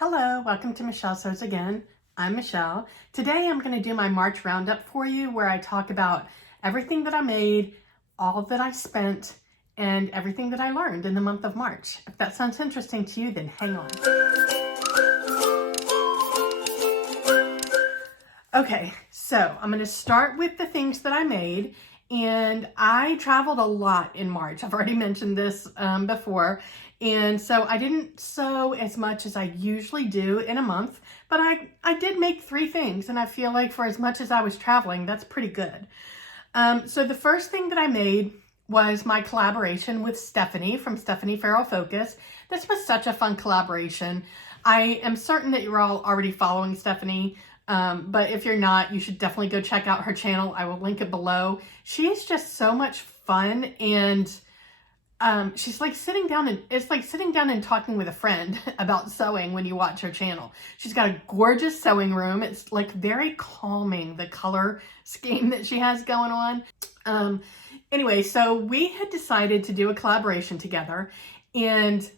Hello, welcome to Michelle Sews Again. I'm Michelle. Today I'm going to do my March roundup for you where I talk about everything that I made, all that I spent, and everything that I learned in the month of March. If that sounds interesting to you, then hang on. Okay, so I'm going to start with the things that I made. And I traveled a lot in March. I've already mentioned this before. And so I didn't sew as much as I usually do in a month, but I did make 3 things. And I feel like for as much as I was traveling, that's pretty good. So the first thing that I made was my collaboration with Stephanie from Stephanie Farrell Focus. This was such a fun collaboration. I am certain that you're all already following Stephanie. But if you're not, you should definitely go check out her channel. I will link it below. She is just so much fun, and she's like sitting down and it's like sitting down and talking with a friend about sewing when you watch her channel. She's got a gorgeous sewing room. It's like very calming, the color scheme that she has going on. Anyway, so we had decided to do a collaboration together, and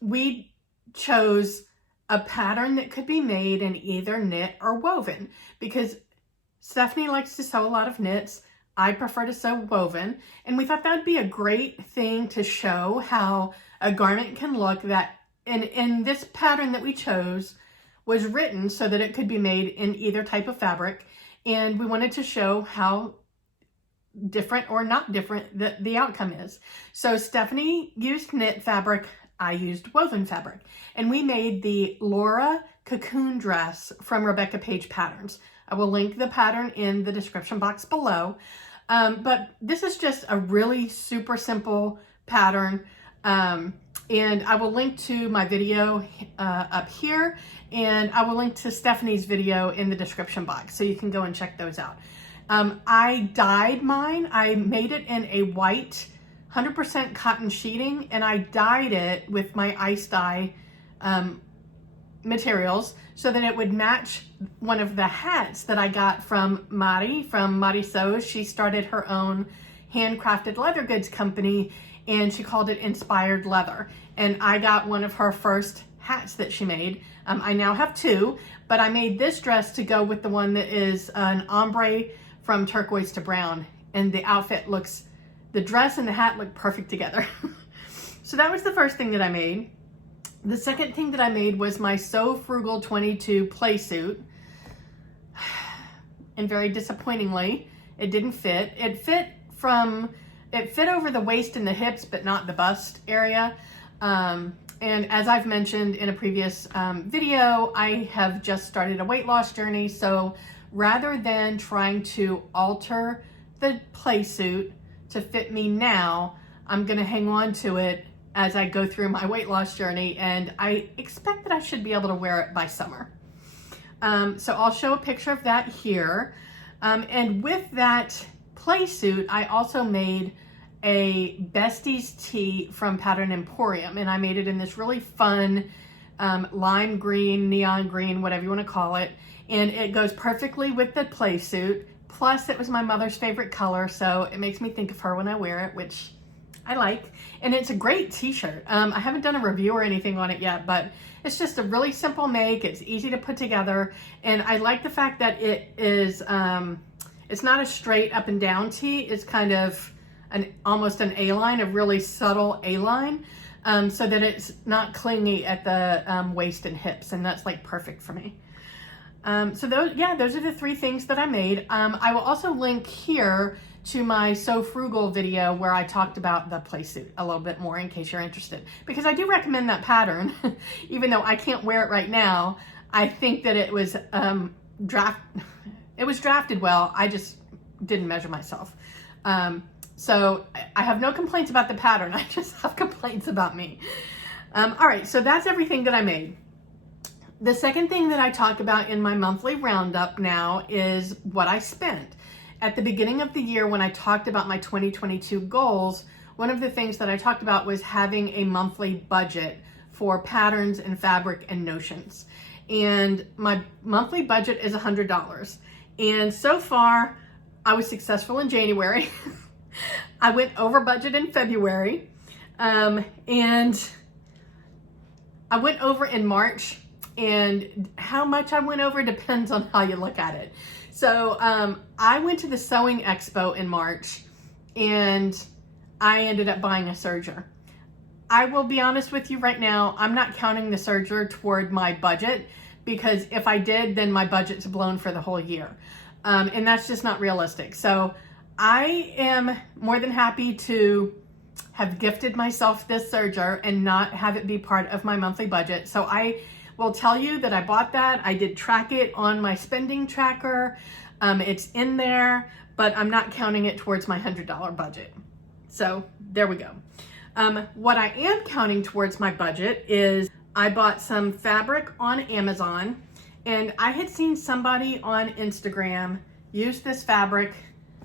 we chose a pattern that could be made in either knit or woven, because Stephanie likes to sew a lot of knits. I prefer to sew woven, and we thought that'd be a great thing to show how a garment can look that in this pattern that we chose was written so that it could be made in either type of fabric. And we wanted to show how different or not different the outcome is. So Stephanie used knit fabric, I used woven fabric, and we made the Laura cocoon dress from Rebecca Page Patterns. I will link the pattern in the description box below. But this is just a really super simple pattern. And I will link to my video up here, and I will link to Stephanie's video in the description box, so you can go and check those out. I dyed mine. I made it in a white 100% cotton sheeting, and I dyed it with my ice dye materials so that it would match one of the hats that I got from Mari Sews. She started her own handcrafted leather goods company, and she called it Inspired Leather. And I got one of her first hats that she made. I now have 2, but I made this dress to go with the one that is an ombre from turquoise to brown, and the outfit looks, the dress and the hat look perfect together. So that was the first thing that I made. The second thing that I made was my So Frugal 22 play suit. And very disappointingly, it didn't fit. It fit over the waist and the hips, but not the bust area. And as I've mentioned in a previous video, I have just started a weight loss journey. So rather than trying to alter the play suit to fit me now, I'm gonna hang on to it as I go through my weight loss journey, and I expect that I should be able to wear it by summer. So I'll show a picture of that here. And with that play suit, I also made a Besties tee from Pattern Emporium, and I made it in this really fun lime green, neon green, whatever you want to call it, and it goes perfectly with the play suit. Plus, it was my mother's favorite color, so it makes me think of her when I wear it, which I like. And it's a great t-shirt. I haven't done a review or anything on it yet, but it's just a really simple make. It's easy to put together, and I like the fact that it is, it's not a straight up and down tee. It's kind of almost an A-line, a really subtle A-line, so that it's not clingy at the waist and hips, and that's like perfect for me. So those are the 3 things that I made. I will also link here to my So Frugal video where I talked about the play suit a little bit more in case you're interested, because I do recommend that pattern. Even though I can't wear it right now, I think that it was drafted well. I just didn't measure myself. So I have no complaints about the pattern. I just have complaints about me. All right, so that's everything that I made. The second thing that I talk about in my monthly roundup now is what I spent. At the beginning of the year, when I talked about my 2022 goals, one of the things that I talked about was having a monthly budget for patterns and fabric and notions. And my monthly budget is $100. And so far, I was successful in January. I went over budget in February. And I went over in March. And how much I went over depends on how you look at it. So I went to the sewing expo in March, and I ended up buying a Serger. I will be honest with you right now, I'm not counting the Serger toward my budget, because if I did, then my budget's blown for the whole year. And that's just not realistic. So I am more than happy to have gifted myself this Serger and not have it be part of my monthly budget. So I will tell you that I bought that. I did track it on my spending tracker. It's in there, but I'm not counting it towards my $100 budget. So there we go. What I am counting towards my budget is I bought some fabric on Amazon, and I had seen somebody on Instagram use this fabric.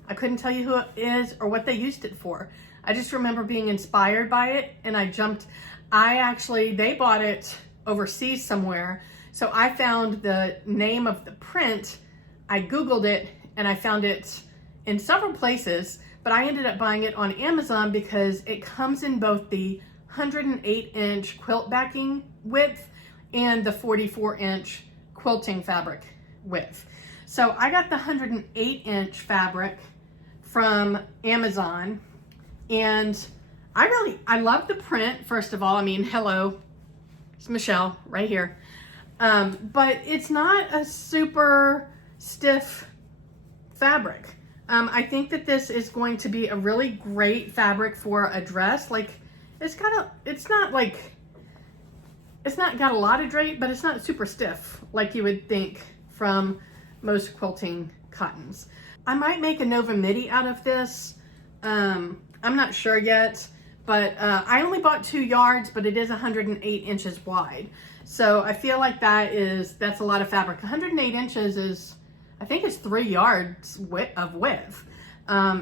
I couldn't tell you who it is or what they used it for. I just remember being inspired by it, and they bought it overseas somewhere. So I found the name of the print, I Googled it, and I found it in several places, but I ended up buying it on Amazon because it comes in both the 108-inch quilt backing width and the 44-inch quilting fabric width. So I got the 108-inch fabric from Amazon, and I love the print. First of all, I mean, hello, it's Michelle right here. But it's not a super stiff fabric. I think that this is going to be a really great fabric for a dress. Like, it's not got a lot of drape, but it's not super stiff like you would think from most quilting cottons. I might make a Nova midi out of this. I'm not sure yet, but I only bought 2 yards, but it is 108 inches wide. So I feel like that's a lot of fabric. 108 inches is, I think it's 3 yards of width.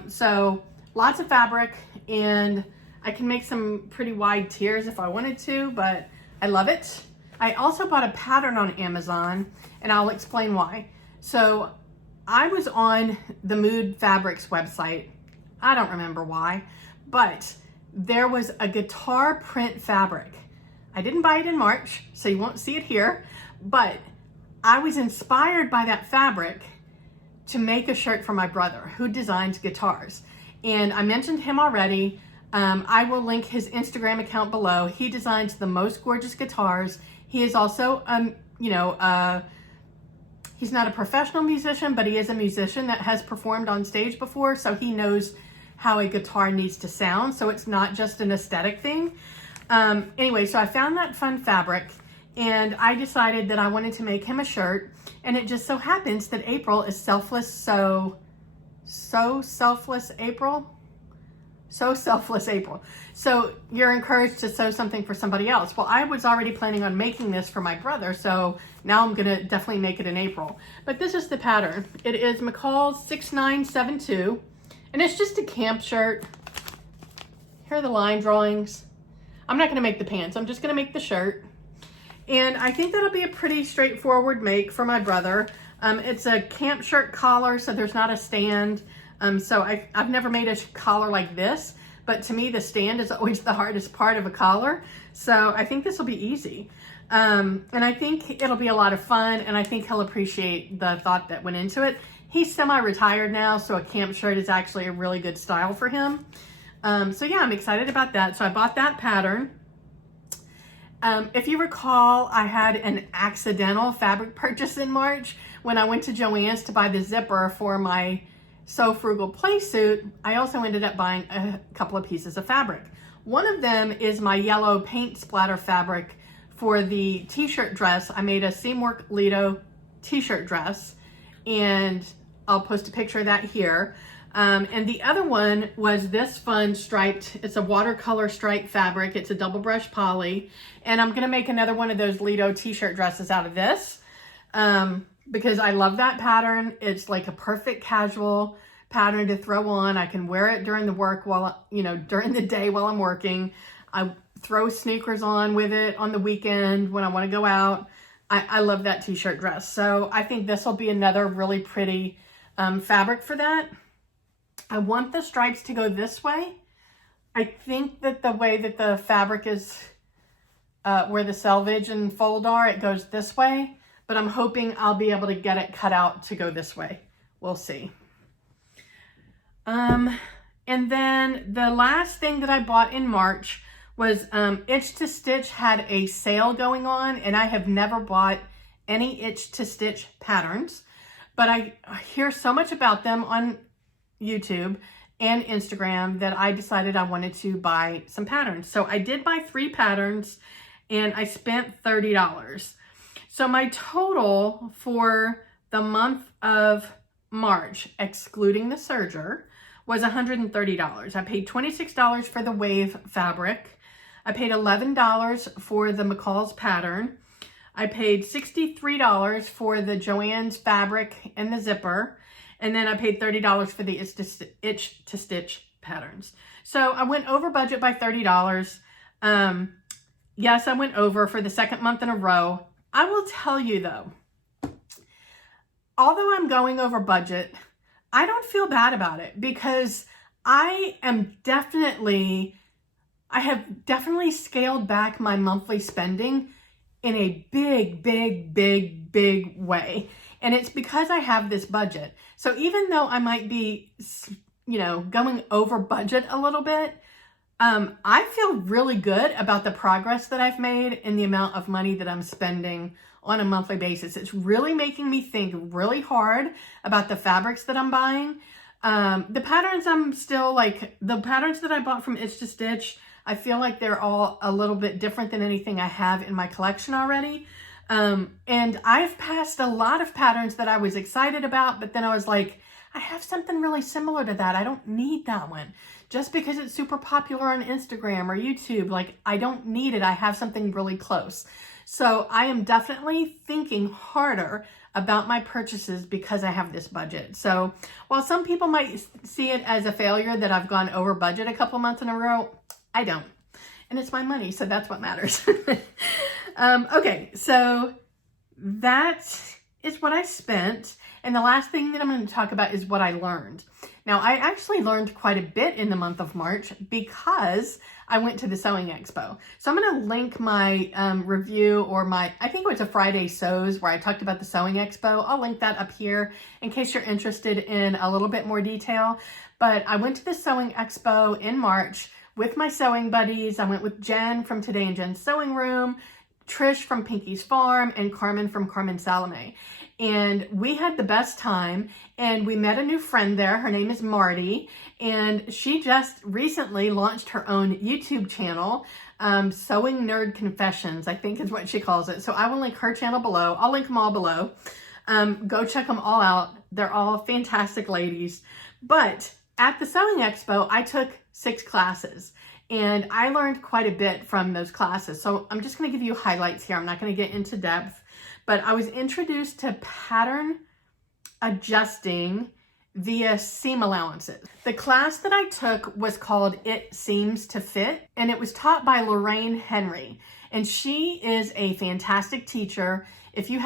So lots of fabric, and I can make some pretty wide tiers if I wanted to, but I love it. I also bought a pattern on Amazon, and I'll explain why. So I was on the Mood Fabrics website. I don't remember why, but there was a guitar print fabric. I didn't buy it in March, so you won't see it here, but I was inspired by that fabric to make a shirt for my brother who designs guitars. And I mentioned him already. I will link his Instagram account below. He designs the most gorgeous guitars. He is also, he's not a professional musician, but he is a musician that has performed on stage before, so he knows how a guitar needs to sound. So it's not just an aesthetic thing. Anyway, so I found that fun fabric, and I decided that I wanted to make him a shirt. And it just so happens that April is Selfless April. So you're encouraged to sew something for somebody else. Well, I was already planning on making this for my brother, so now I'm gonna definitely make it in April. But this is the pattern. It is McCall's 6972, and it's just a camp shirt. Here are the line drawings. I'm not gonna make the pants, I'm just gonna make the shirt. And I think that'll be a pretty straightforward make for my brother. It's a camp shirt collar, so there's not a stand. So I've never made a collar like this, but to me the stand is always the hardest part of a collar. So I think this will be easy. And I think it'll be a lot of fun, and I think he'll appreciate the thought that went into it. He's semi-retired now, so a camp shirt is actually a really good style for him. So yeah, I'm excited about that. So I bought that pattern. If you recall, I had an accidental fabric purchase in March when I went to Joann's to buy the zipper for my So Frugal play suit. I also ended up buying a couple of pieces of fabric. One of them is my yellow paint splatter fabric for the t-shirt dress. I made a seamwork Lido t-shirt dress, and I'll post a picture of that here. And the other one was this fun striped, it's a watercolor striped fabric. It's a double brush poly. And I'm gonna make another one of those Lido t-shirt dresses out of this because I love that pattern. It's like a perfect casual pattern to throw on. I can wear it during the day while I'm working. I throw sneakers on with it on the weekend when I wanna go out. I love that t-shirt dress. So I think this will be another really pretty fabric for that. I want the stripes to go this way. I think that the way that the fabric is where the selvage and fold are, it goes this way, but I'm hoping I'll be able to get it cut out to go this way. We'll see. And then the last thing that I bought in March was Itch to Stitch had a sale going on, and I have never bought any Itch to Stitch patterns, but I hear so much about them on YouTube and Instagram that I decided I wanted to buy some patterns. So I did buy 3 patterns and I spent $30. So my total for the month of March, excluding the Serger, was $130. I paid $26 for the wave fabric. I paid $11 for the McCall's pattern. I paid $63 for the Joann's fabric and the zipper. And then I paid $30 for the Itch to Stitch patterns. So I went over budget by $30. Yes, I went over for the second month in a row. I will tell you though, although I'm going over budget, I don't feel bad about it because I have definitely scaled back my monthly spending in a big way. And it's because I have this budget. So even though I might be, going over budget a little bit, I feel really good about the progress that I've made and the amount of money that I'm spending on a monthly basis. It's really making me think really hard about the fabrics that I'm buying. The patterns the patterns that I bought from Itch to Stitch, I feel like they're all a little bit different than anything I have in my collection already. And I've passed a lot of patterns that I was excited about, but then I was like, I have something really similar to that. I don't need that one. Just because it's super popular on Instagram or YouTube, I don't need it. I have something really close. So I am definitely thinking harder about my purchases because I have this budget. So while some people might see it as a failure that I've gone over budget a couple months in a row, I don't. And it's my money, so that's what matters. Okay, so that is what I spent. And the last thing that I'm going to talk about is what I learned. Now, I actually learned quite a bit in the month of March because I went to the sewing expo. So I'm going to link my review or I think it was a Friday Sews where I talked about the sewing expo. I'll link that up here in case you're interested in a little bit more detail. But I went to the sewing expo in March with my sewing buddies. I went with Jen from Today in Jen's Sewing Room, Trish from Pinky's Farm, and Carmen from Carmen Salome. And we had the best time, and we met a new friend there. Her name is Marty, and she just recently launched her own YouTube channel, Sewing Nerd Confessions, I think is what she calls it. So I will link her channel below. I'll link them all below. Go check them all out. They're all fantastic ladies. But at the Sewing Expo, I took 6 classes. And I learned quite a bit from those classes. So I'm just going to give you highlights here. I'm not going to get into depth. But I was introduced to pattern adjusting via seam allowances. The class that I took was called It Seems to Fit. And it was taught by Lorraine Henry. And she is a fantastic teacher. If you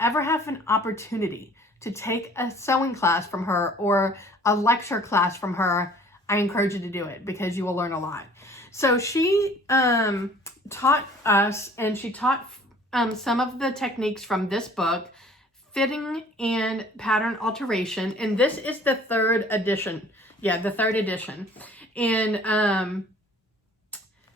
ever have an opportunity to take a sewing class from her or a lecture class from her, I encourage you to do it because you will learn a lot. So she taught us, and she taught some of the techniques from this book, Fitting and Pattern Alteration. And this is the 3rd edition. Yeah, the 3rd edition. And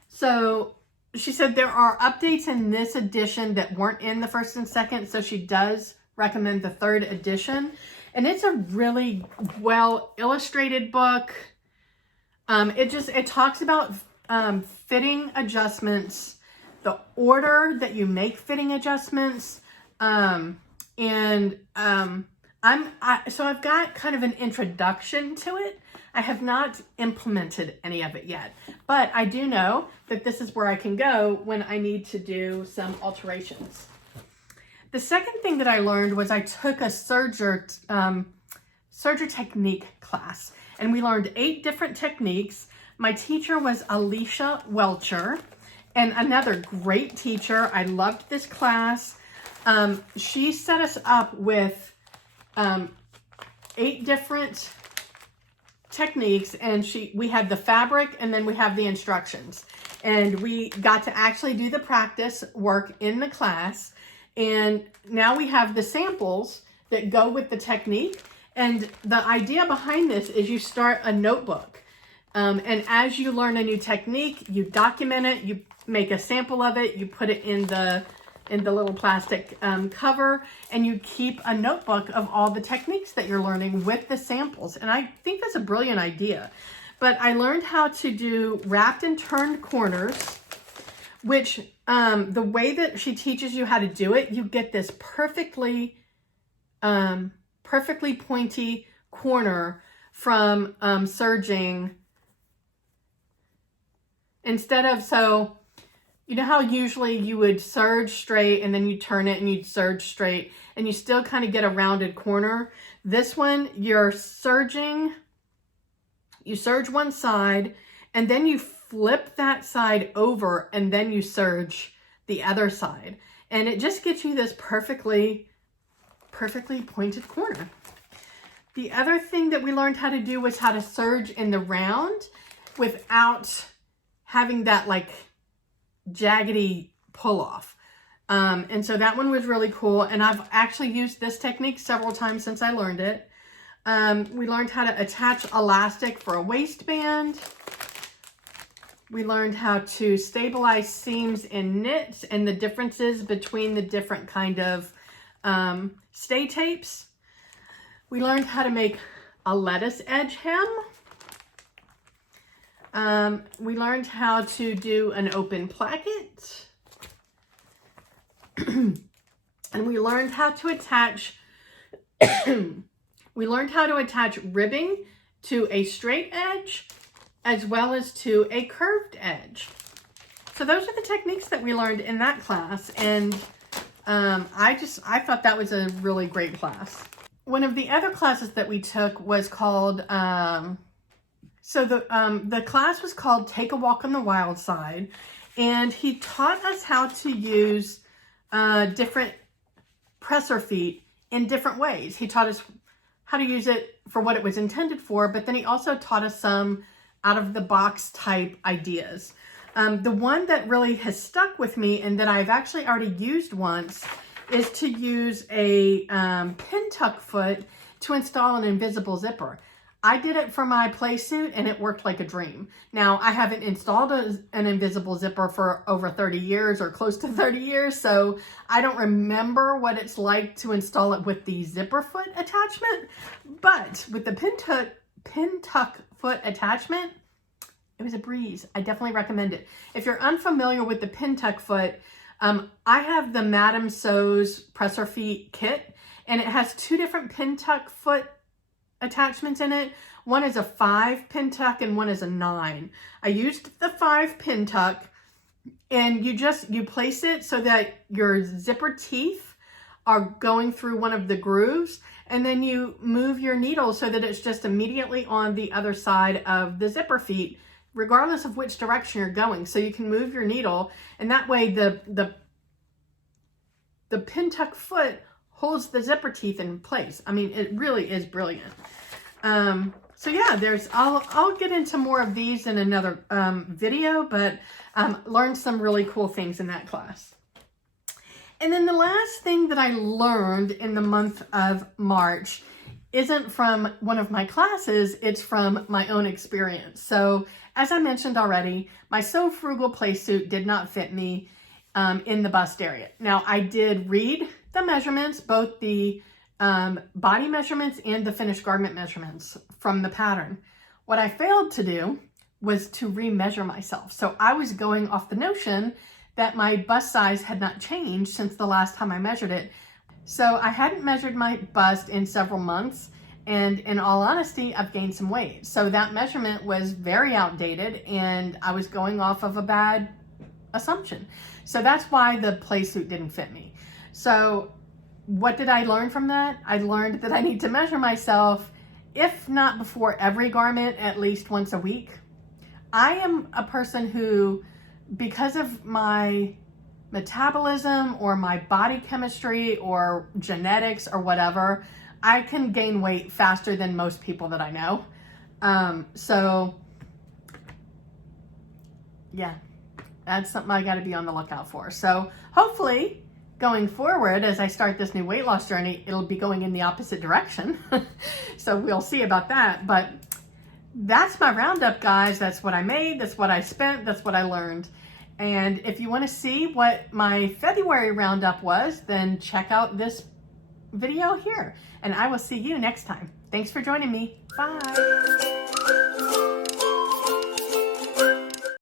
so she said there are updates in this edition that weren't in the 1st and 2nd. So she does recommend the 3rd edition. And it's a really well illustrated book. It talks about fitting adjustments, the order that you make fitting adjustments, so I've got kind of an introduction to it. I have not implemented any of it yet, but I do know that this is where I can go when I need to do some alterations. The second thing that I learned was I took a Serger technique class. And we learned 8 different techniques. My teacher was Alicia Welcher, and another great teacher. I loved this class. She set us up with 8 different techniques, and we had the fabric, and then we have the instructions. And we got to actually do the practice work in the class. And now we have the samples that go with the technique. And the idea behind this is you start a notebook. And as you learn a new technique, you document it, you make a sample of it, you put it in the little plastic cover, and you keep a notebook of all the techniques that you're learning with the samples. And I think that's a brilliant idea. But I learned how to do wrapped and turned corners, which the way that she teaches you how to do it, you get this perfectly pointy corner from serging. Instead of, so you know how usually you would serge straight and then you turn it and you'd serge straight and you still kind of get a rounded corner. This one, you're serging, you serge one side and then you flip that side over and then you serge the other side. And it just gets you this perfectly pointed corner. The other thing that we learned how to do was how to serge in the round without having that like jaggedy pull off. And so that one was really cool. And I've actually used this technique several times since I learned it. We learned how to attach elastic for a waistband. We learned how to stabilize seams in knits and the differences between the different kind of stay tapes. We learned how to make a lettuce edge hem. We learned how to do an open placket. And we learned how to attach ribbing to a straight edge as well as to a curved edge. So those are the techniques that we learned in that class, and I thought that was a really great class. One of the other classes that we took was called the class was called Take a Walk on the Wild Side, and he taught us how to use different presser feet in different ways. He taught us how to use it for what it was intended for, but then he also taught us some out of the box type ideas. The one that really has stuck with me and that I've actually already used once is to use a pin tuck foot to install an invisible zipper. I did it for my play suit and it worked like a dream. Now, I haven't installed an invisible zipper for over 30 years or close to 30 years, so I don't remember what it's like to install it with the zipper foot attachment, but with the pin tuck foot attachment, it was a breeze. I definitely recommend it. If you're unfamiliar with the pin tuck foot, I have the Madame Sew's presser feet kit, and it has two different pin tuck foot attachments in it. One is a 5 pin tuck and one is a 9. I used the 5 pin tuck, and you place it so that your zipper teeth are going through one of the grooves, and then you move your needle so that it's just immediately on the other side of the zipper feet, regardless of which direction you're going. So you can move your needle, and that way the pin tuck foot holds the zipper teeth in place. I mean, it really is brilliant. So yeah, I'll get into more of these in another video, but learned some really cool things in that class. And then the last thing that I learned in the month of March isn't from one of my classes, it's from my own experience. So as I mentioned already, my So Frugal play suit did not fit me in the bust area. Now, I did read the measurements, both the body measurements and the finished garment measurements from the pattern. What I failed to do was to remeasure myself. So I was going off the notion that my bust size had not changed since the last time I measured it. So I hadn't measured my bust in several months, and in all honesty, I've gained some weight. So that measurement was very outdated, and I was going off of a bad assumption. So that's why the play suit didn't fit me. So what did I learn from that? I learned that I need to measure myself, if not before every garment, at least once a week. I am a person who, because of my metabolism or my body chemistry or genetics or whatever, I can gain weight faster than most people that I know. So yeah, That's something I got to be on the lookout for. So hopefully going forward, as I start this new weight loss journey, it'll be going in the opposite direction. So we'll see about that. But that's my roundup, guys. That's what I made. That's what I spent. That's what I learned. And if you want to see what my February roundup was, then check out this video here. And I will see you next time. Thanks for joining me. Bye.